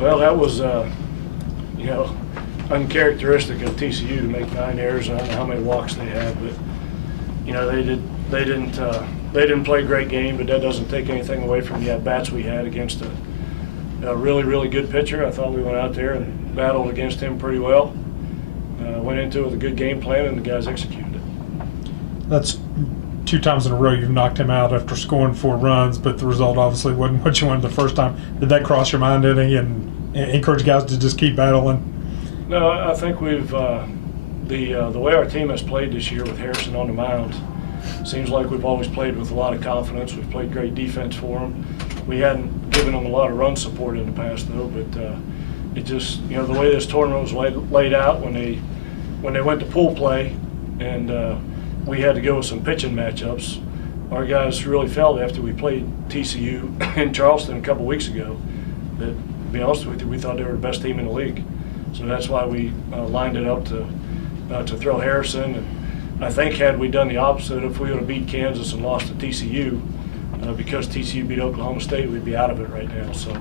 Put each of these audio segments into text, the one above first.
Well, that was, uncharacteristic of TCU to make 9 errors. I don't know how many walks they had, but they didn't play a great game, but that doesn't take anything away from the at-bats we had against a really, really good pitcher. I thought we went out there and battled against him pretty well. Went into it with a good game plan, and the guys executed it. That's 2 times in a row you've knocked him out after scoring 4 runs, but the result obviously wasn't what you wanted the first time. Did that cross your mind any and encourage guys to just keep battling? No, I think we've the way our team has played this year with Harrison on the mound seems like we've always played with a lot of confidence. We've played great defense for them. We hadn't given them a lot of run support in the past though, but it just, the way this tournament was laid out when they went to pool play and we had to go with some pitching matchups, our guys really felt after we played TCU in Charleston a couple weeks ago that, to be honest with you, we thought they were the best team in the league. So that's why we lined it up to throw Harrison. And I think had we done the opposite, if we would have beat Kansas and lost to TCU, because TCU beat Oklahoma State, we'd be out of it right now. So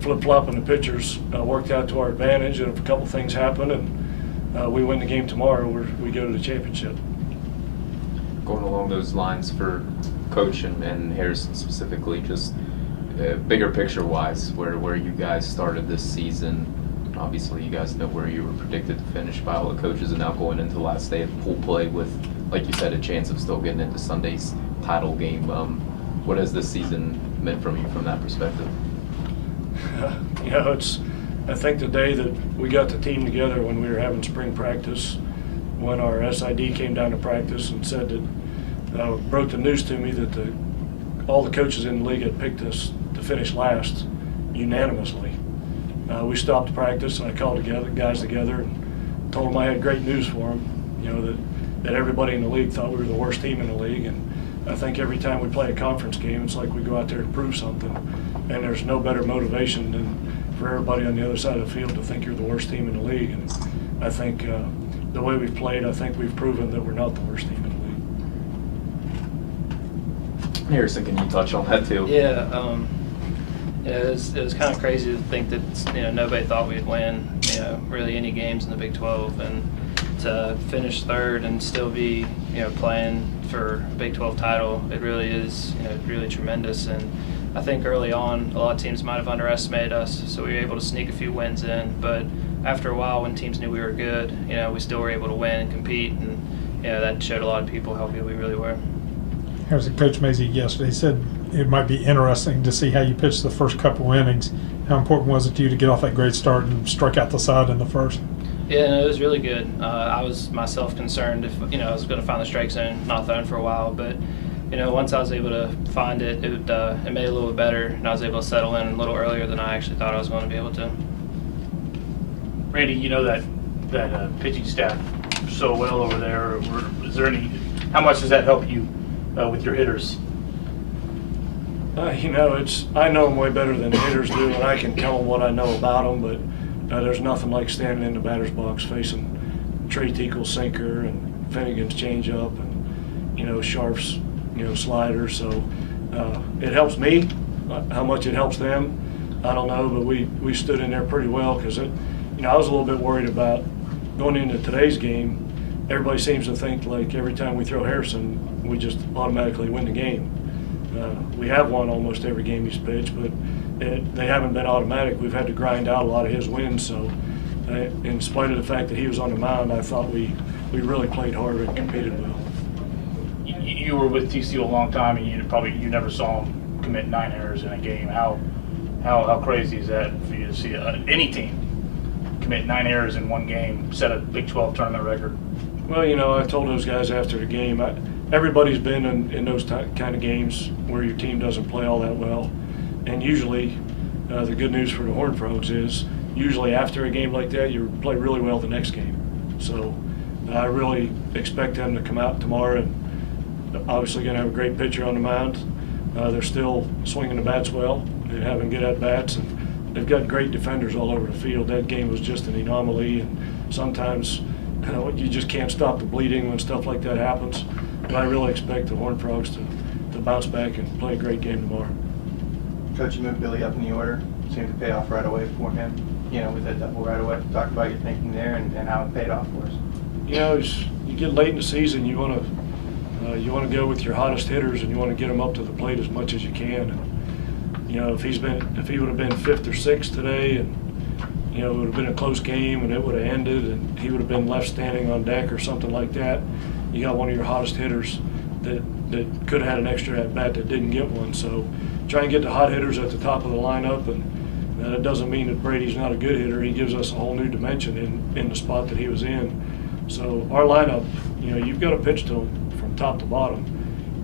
flip-flopping the pitchers worked out to our advantage, and if a couple things happen and we win the game tomorrow, we go to the championship. Going along those lines for Coach and Harrison specifically, just bigger picture-wise, where you guys started this season. Obviously, you guys know where you were predicted to finish by all the coaches, and now going into the last day of pool play with, like you said, a chance of still getting into Sunday's title game. What has this season meant from you from that perspective? I think the day that we got the team together when we were having spring practice, when our SID came down to practice and said that, broke the news to me that all the coaches in the league had picked us to finish last unanimously. We stopped practice and I called the guys together and told them I had great news for them, that everybody in the league thought we were the worst team in the league. And I think every time we play a conference game, it's like we go out there to prove something. And there's no better motivation than for everybody on the other side of the field to think you're the worst team in the league. And I think the way we've played, I think we've proven that we're not the worst team in the league. Harrison, can you touch on that too? Yeah, it was kind of crazy to think that nobody thought we'd win really any games in the Big 12, and to finish third and still be playing for a Big 12 title, it really is really tremendous. And I think early on a lot of teams might have underestimated us, so we were able to sneak a few wins in. But after a while, when teams knew we were good, we still were able to win and compete, and that showed a lot of people how good we really were. Harrison, Coach Mazie yesterday said it might be interesting to see how you pitched the first couple innings. How important was it to you to get off that great start and strike out the side in the first? Yeah, no, it was really good. I was myself concerned if I was going to find the strike zone, not throwing for a while, but once I was able to find it, it made it a little bit better, and I was able to settle in a little earlier than I actually thought I was going to be able to. Randy, that pitching staff so well over there. How much does that help you with your hitters? I know them way better than the hitters do, and I can tell them what I know about them, but there's nothing like standing in the batter's box facing Trey Teagle's sinker and Finnegan's changeup and, Sharp's, slider. So it helps me. How much it helps them, I don't know, but we stood in there pretty well because, I was a little bit worried about going into today's game. Everybody seems to think like every time we throw Harrison, we just automatically win the game. We have won almost every game he's pitched, but they haven't been automatic. We've had to grind out a lot of his wins. So in spite of the fact that he was on the mound, I thought we really played hard and competed well. You were with TCU a long time, and you never saw him commit 9 errors in a game. How crazy is that for you to see any team commit 9 errors in one game, set a Big 12 tournament record? Well, I told those guys after the game, everybody's been in those kind of games where your team doesn't play all that well. And usually, the good news for the Horned Frogs is usually after a game like that, you play really well the next game. So I really expect them to come out tomorrow and obviously going to have a great pitcher on the mound. They're still swinging the bats well. They're having good at-bats, and they've got great defenders all over the field. That game was just an anomaly, and sometimes you just can't stop the bleeding when stuff like that happens. But I really expect the Horned Frogs to bounce back and play a great game tomorrow. Coach, you moved Billy up in the order. Seemed to pay off right away for him. With that double right away. Talk about your thinking there and how it paid off for us. You get late in the season, you want to go with your hottest hitters, and you want to get them up to the plate as much as you can. And if he would have been 5th or 6th today, and it would have been a close game, and it would have ended, and he would have been left standing on deck or something like that. You got one of your hottest hitters that could have had an extra at bat that didn't get one. So try and get the hot hitters at the top of the lineup, and that doesn't mean that Brady's not a good hitter. He gives us a whole new dimension in the spot that he was in. So our lineup, you've got to pitch to him from top to bottom.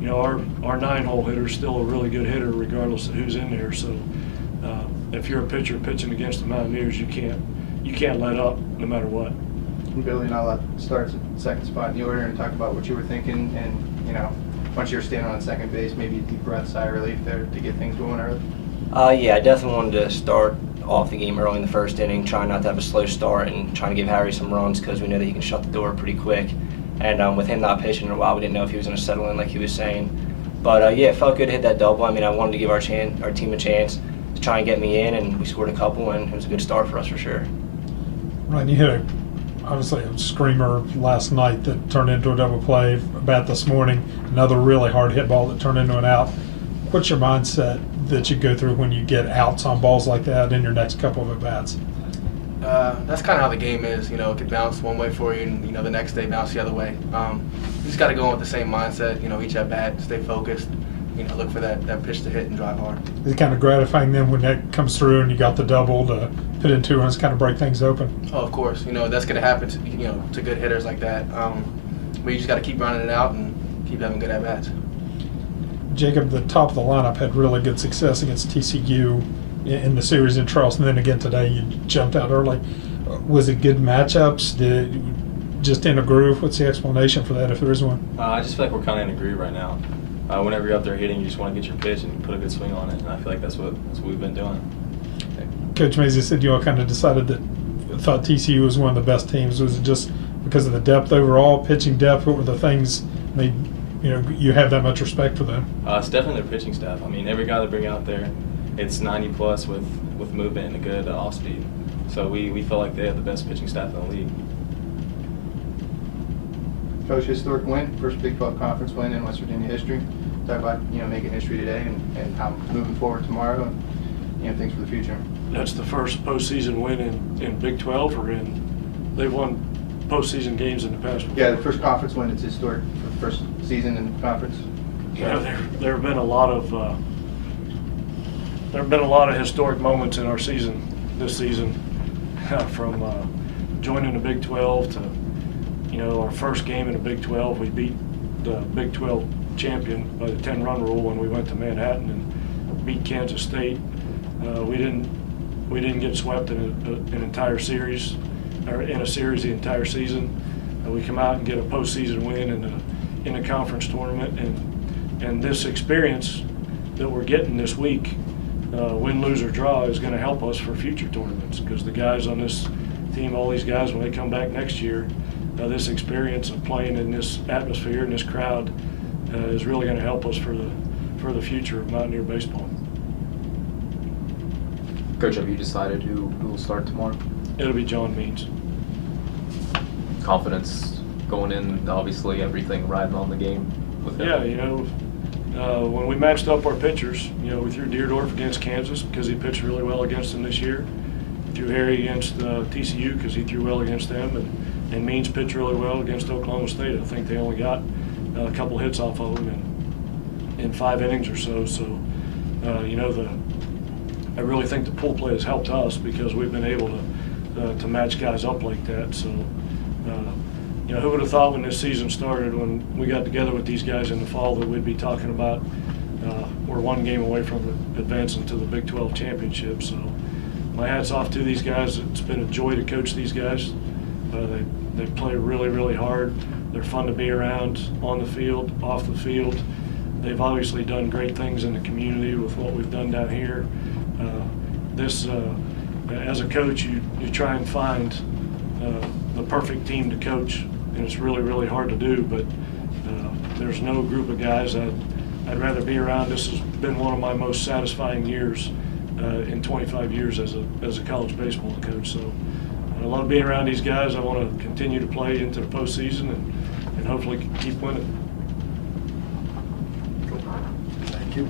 Our 9-hole hitter is still a really good hitter regardless of who's in there. So if you're a pitcher pitching against the Mountaineers, you can't let up no matter what. Billy, not a lot starts at second spot in the order, and talk about what you were thinking, and once you were standing on second base, maybe a deep breath, sigh of relief there to get things going early. Yeah, I definitely wanted to start off the game early in the first inning, trying not to have a slow start and trying to give Harry some runs because we know that he can shut the door pretty quick. And with him not pitching in a while, we didn't know if he was going to settle in like he was saying. But yeah, it felt good to hit that double. I mean, I wanted to give our team a chance to try and get me in, and we scored a couple, and it was a good start for us for sure. Right, you hit obviously a screamer last night that turned into a double play. Bat this morning, another really hard hit ball that turned into an out. What's your mindset that you go through when you get outs on balls like that in your next couple of at-bats? That's kind of how the game is. It could bounce one way for you, and the next day bounce the other way. You just got to go in with the same mindset. Each at bat, stay focused. Look for that pitch to hit and drive hard. Is it kind of gratifying then when that comes through and you got the double to put in 2 runs, kind of break things open? Oh, of course. That's going to happen to good hitters like that. But you just got to keep running it out and keep having good at bats. Jacob, the top of the lineup had really good success against TCU in the series in Charleston. Then again today, you jumped out early. Was it good matchups? Did it just in a groove? What's the explanation for that, if there is one? I just feel like we're kind of in a groove right now. Whenever you're out there hitting, you just want to get your pitch and put a good swing on it. And I feel like that's what we've been doing. Coach Mazey said you all kind of decided that thought TCU was one of the best teams. Was it just because of the depth overall, pitching depth? What were the things made you have that much respect for them? It's definitely their pitching staff. I mean, every guy they bring out there, it's 90+ with movement and a good off speed. So we feel like they have the best pitching staff in the league. Coach, historic win, first Big 12 conference win in West Virginia history. Talk about making history today and how moving forward tomorrow and things for the future. That's the first postseason win in Big 12, or they've won postseason games in the past before. Yeah, the first conference win. It's historic for the first season in the conference. There have been a lot of historic moments in our season this season, from joining the Big 12 to our first game in the Big 12. We beat the Big 12 champion by the 10-run rule when we went to Manhattan and beat Kansas State. We didn't get swept in an entire series, or in a series the entire season. We come out and get a postseason win in a conference tournament, and this experience that we're getting this week, win, lose, or draw, is going to help us for future tournaments, because the guys on this team, all these guys, when they come back next year, this experience of playing in this atmosphere and this crowd is really going to help us for the future of Mountaineer baseball. Coach, have you decided who will start tomorrow? It'll be John Means. Confidence going in, obviously everything riding on the game with him. Yeah, when we matched up our pitchers, we threw Deerdorf against Kansas because he pitched really well against them this year. We threw Harry against TCU because he threw well against them, and Means pitched really well against Oklahoma State. I think they only got a couple hits off of him in 5 innings or so. So, I really think the pull play has helped us because we've been able to match guys up like that. So, who would have thought when this season started, when we got together with these guys in the fall, that we'd be talking about we're 1 game away from advancing to the Big 12 championship. So, my hat's off to these guys. It's been a joy to coach these guys. They play really, really hard. They're fun to be around on the field, off the field. They've obviously done great things in the community with what we've done down here. As a coach, you try and find the perfect team to coach, and it's really, really hard to do, but there's no group of guys I'd I'd rather be around. This has been one of my most satisfying years in 25 years as a college baseball coach. So I love being around these guys. I want to continue to play into the postseason and hopefully keep winning. Thank you.